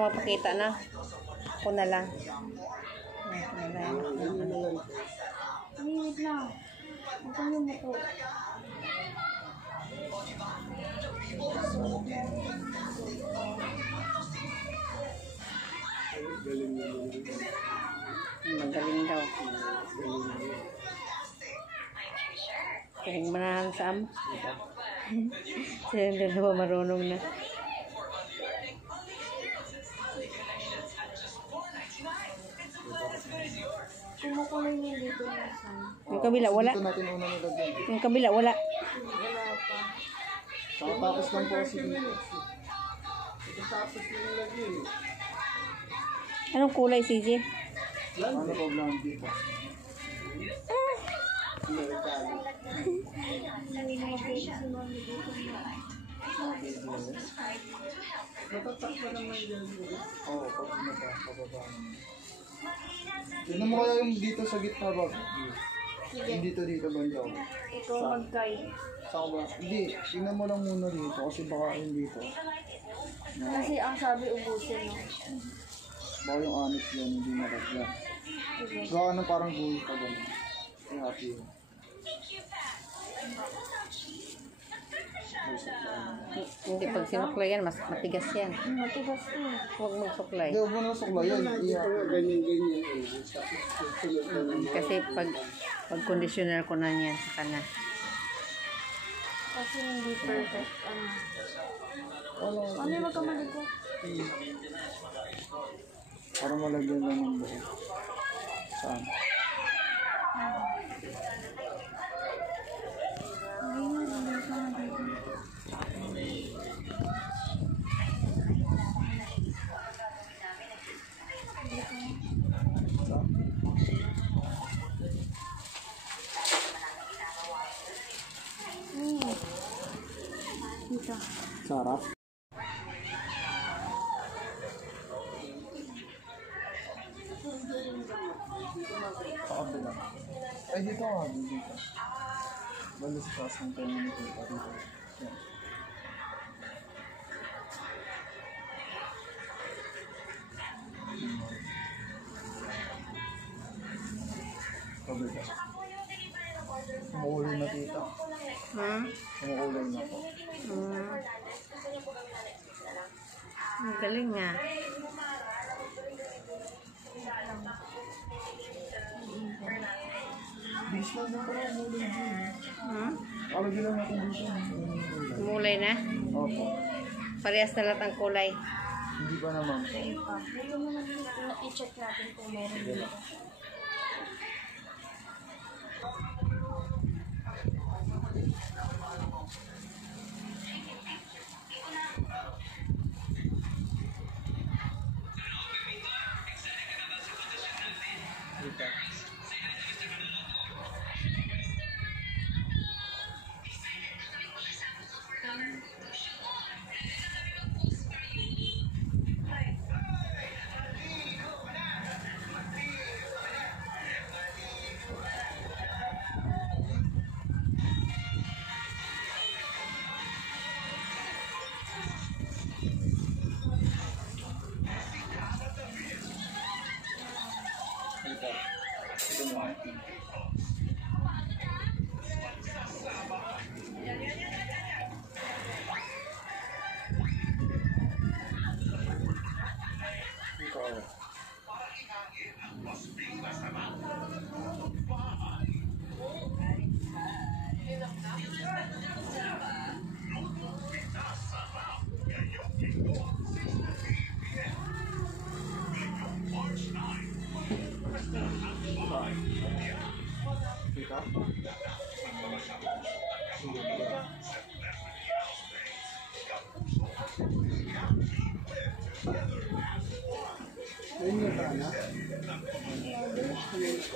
lang mapakita na. Ako na lang. Wait lang. Ito yung muko. Magaling daw. Galing manahan sa amo. Siya yung dalawa marunong na. Kumukulay niya dito na saan. Yung kabila, wala. Dito natin una nilagyan. Yung kabila, wala. Wala pa. Tapos lang po kasi dito. Ito tapos lang nilagyan. Anong kulay, CJ? Ano po lang dito? Natatakpa naman yan. Oo, pag pababa. Tignan mo kaya yung dito sa gitna ba? Yung dito banda. Ikaw mag-guide. Saan ba? Hindi, tingnan mo lang muna dito kasi baka yung dito. Kasi ang sabi ubusin, no? Baka yung anit yan, hindi nakagyan. Baka ano parang buhay pa ganun. Ay happy yun. Hindi, pag sinuklay yan, mas matigas yan. Matigas to. Huwag magsuklay. Hindi, huwag mo na sukla yan. Kasi pag conditioner ko na yan sa kana. Kasi hindi perfect. Ano yung magkamalikot? Para malagyan lang ng buhay. Saan? Dito. Sarap. Pakabila. Ay, dito nga. Dito. Balo sa taas ng tayo nito. Dito. Yan. Pakabila. Umuulay na dito. Umuulay na po. Ang galing nga. Bis lang na pala. Umuulay din. Alagyan lang natin dito. Mulay na. Opo. Parehas na lahat ang kulay. Hindi ba naman po? Ito naman i-check natin kung meron dito.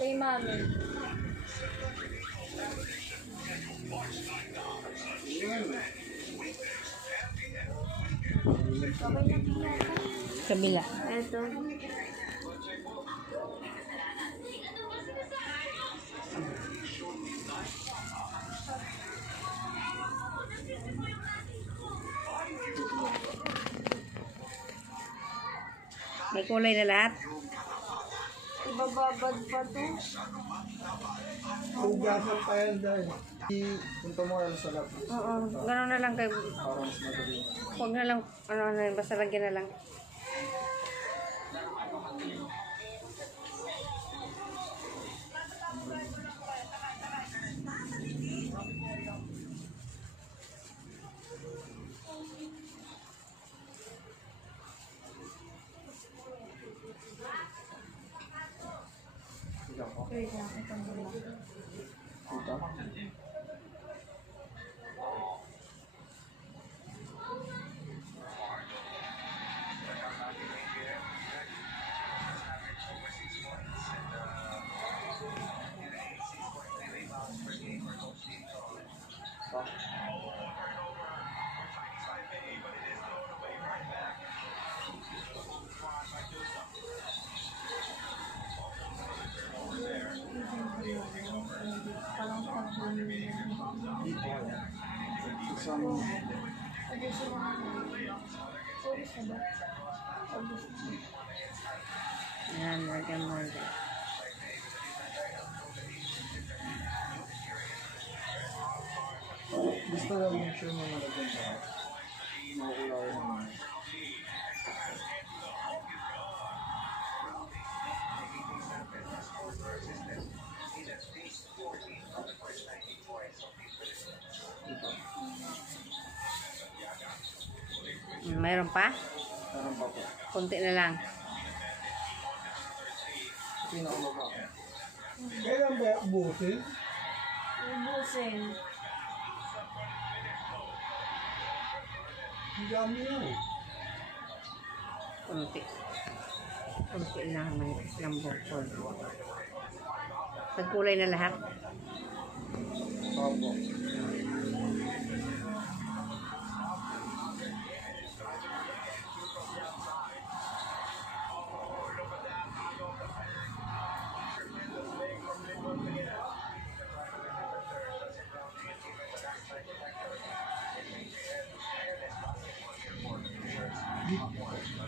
Kay mami. Kabila. Ito. Kulay na lahat. Ibababad pa to. Hugasan pa yan dahil. Punta mo lang sa lab. Oo, gano'n na lang kayo. Para mas madali. Huwag na lang, basta lagyan na lang. Sige ako. Wait lang, itong dula. Dito. Parang pag-bumili. Dito. Isang Sorry sa ba? Yan, lagyan mo ulit. gusto lang yung sure mo nalagyan sa makukulayan naman. Mayroon pa? Meron pa po. Kunti na lang. Pinakamaba. Kailan ba busin? Ubusin. Ang dami yan. Kunti. Kunti lang manipis ng bukol. Nagkulay na lahat. Opo.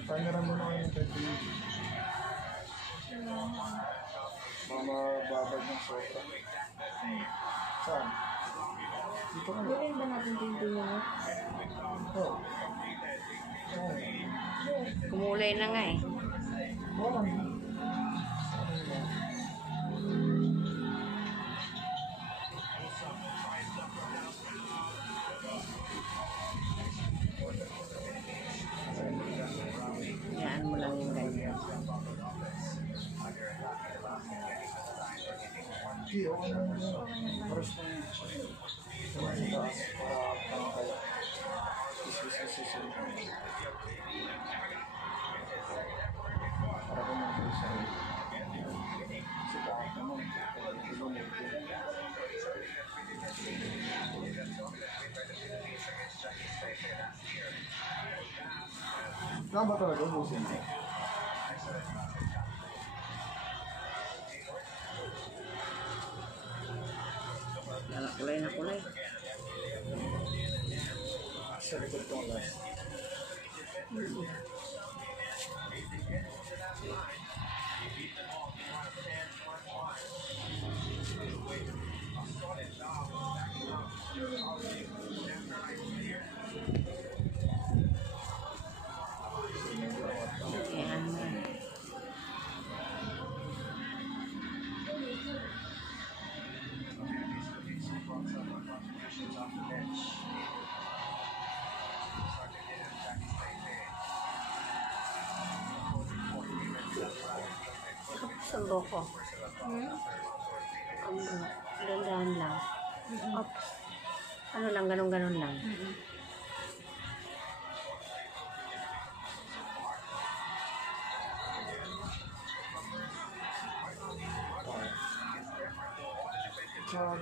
Camera mo na kayo 30 minutes. Mama babad ng sobra. Saan? Dito ka na. Gawin ba natin 20 minutes? Oo. Oo. Kumulay na nga eh. Wala. Yan mo lang yung ganyan. Hindi, okay naman yun. Paras na yun. Sa taas, para pangkay. Para ko nang sa rin. Kasi bakit naman, iba mo ito. Saan ba talaga ubusin mo? Kulay na kulay. Sa likod ko last. Yan mo. Sundo ko. Dandahan lang. Oops. Ano lang, ganun-ganun lang. Char.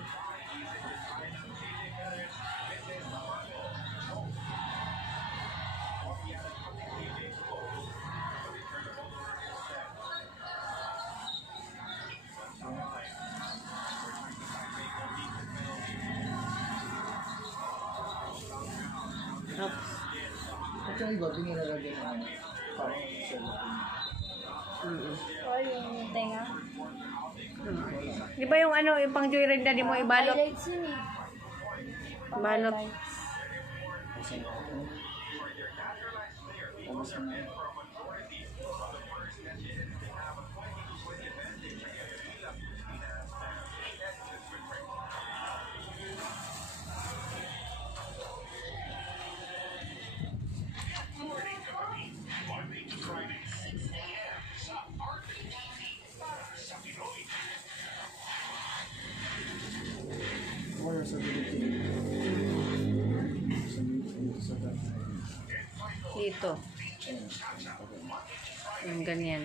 Oops. At yung iba, binilalagyan namin. Parang sa lapin. O yung tenga. Di ba yung ano, yung pang joyride na di mo ibalot? Highlights yun eh. Pang Balot. highlights. Kaya sa gilid. Sa gilid. Dito. Yung ganyan.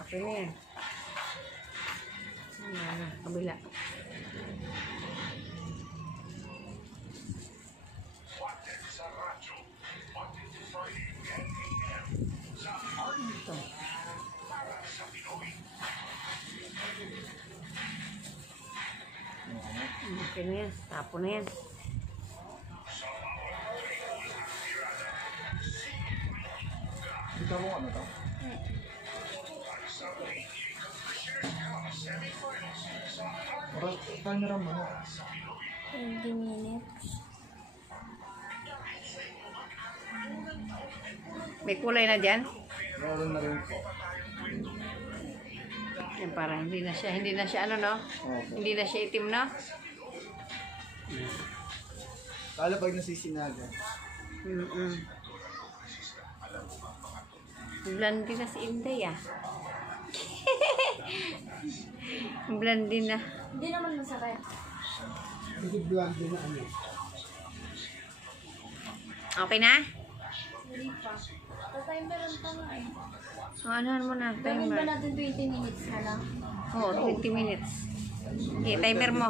Okay na yan. Ano, kabila. Ito. Okay na yan. Tapo na yan. Kita mo ano to? Para camera mo na. 20 minutes. May kulay na dyan. Meron na rin po. Yan parang hindi na siya ano no? Okay. Hindi na siya itim no? Kala pag nasisinaga. Blondie na si Inday ah. Blondie na. Hindi naman masakit. Hindi blonde na ano. Okay na? Hindi pa. Pa-timeran pa nga eh. So, anuhan mo na, Gawin ba timer. natin 20 minutes na lang? Oo, 20 minutes. Okay, timer mo.